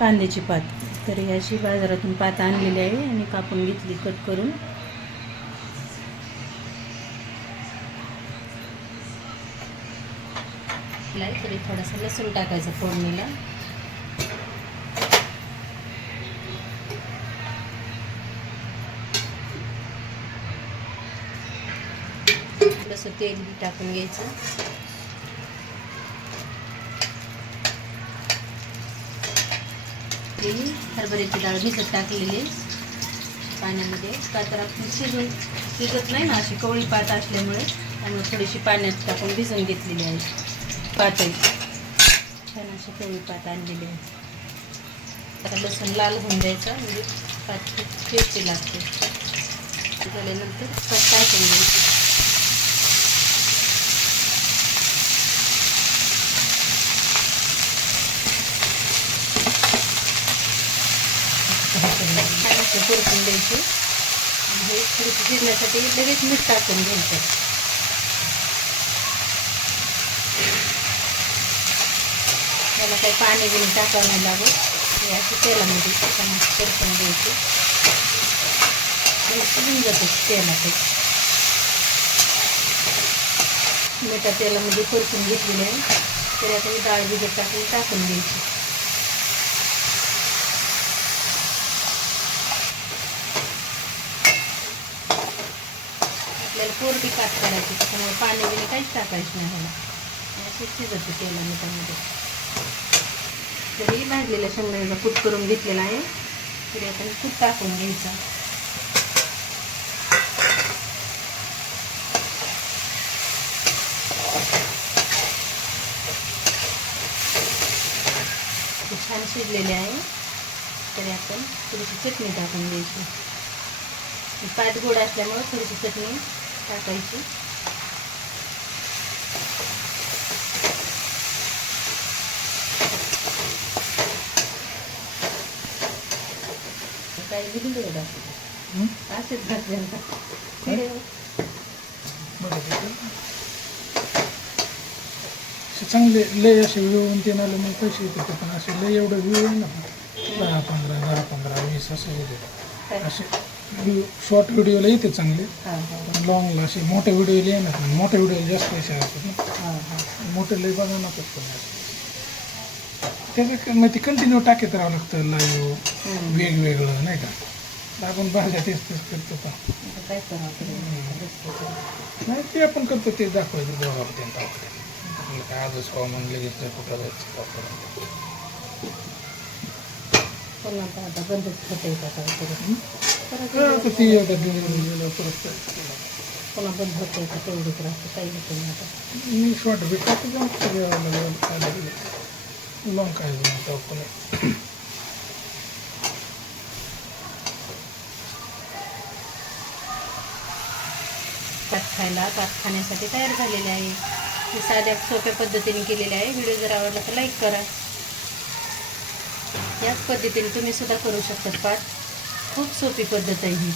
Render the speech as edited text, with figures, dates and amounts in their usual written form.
कांद्याची पात. तर याची बाजारातून पात आणलेली आहे आणि कापून घेतली कट करून. तरी थोडासा लसूण टाकायचा फोडणीला. थोडंसं तेल टाकून घ्यायचं. हरभऱ्याची डाळ भिजत टाकलेली पाण्यामध्ये. का तर आपण शिजत नाही ना अशी कवळी पात असल्यामुळे, त्यामुळे थोडीशी पाण्यात टाकून भिजून घेतलेली आहे पात. छान अशी कवळी पात आणलेली आहे. आता लसूण लाल होऊन द्यायचा, म्हणजे पात खूप टेस्टी लागते. झाल्यानंतर पात टाकून घ्यायची. परतून द्यायची. हे थोडीशी शिजण्यासाठी लगेच मीठ टाकून घ्यायचं. त्याला काही पाणी बिणी टाकावं नाही लागत. हे अशी तेलामध्ये छान परतून द्यायची. शिजून जाते तेलात. मिठा तेलामध्ये परतून घेतलेली आहे. तर आता ही डाळ भिजत टाकून द्यायची. आपल्याला कोरडी पात करायची, त्याच्यामुळे पाणी बिणी काहीच टाकायचं नाही ह्याला. अशी शिजते तेला मिठामध्ये. तरी भाजलेल्या शेंगदाण्याचा कूट करून घेतलेला आहे. तरी आपण कूट टाकून घ्यायचा. छान शिजलेले आहे. तरी आपण थोडीशी चटणी टाकून द्यायची. पात गोड असल्यामुळे थोडीशी चटणी टाकायची. काही व्हिडिओ टाकतो असेच घातल्यानंतर चांगले लय असे विळून ते आले मग पैसे येते. पण असे लय एवढं विळू आहे ना 10-15 20 असं येते. असे शॉर्ट व्हिडिओला येते चांगले. पण लॉंगला असे मोठ्या व्हिडिओला येणार नाही. मोठ्या व्हिडिओला जास्त पैसे असतात ना. मोठे लय बघा नको. त्याचं मग ते कंटिन्यू टाकत राहावं लागतं लाईव्ह वेगवेगळं नाही का. आपण भाज्या तेच करतो का काय करावं. नाही ते आपण करतो ते दाखवायचं बरोबर त्यांना. काय आजच खाऊ म्हणून लगेच कुठं जायचं. आता बंदच होतं ती एवढं परत पुन्हा बंद होतं का तेवढंच राहतं. काही होतं नाही. आता मी शॉर्ट भेटायचं जाऊन सगळं लॉंग काय बनवतो आपण. ताक खाण्यासाठी तयार झालेले आहे. हे साध्या सोप्या पद्धतीने केलेले आहे. व्हिडिओ जर आवडला तर लाईक करा. याच पद्धतीने तुम्ही सुद्धा करू शकता पात. खूप सोपी पद्धत आहे ही.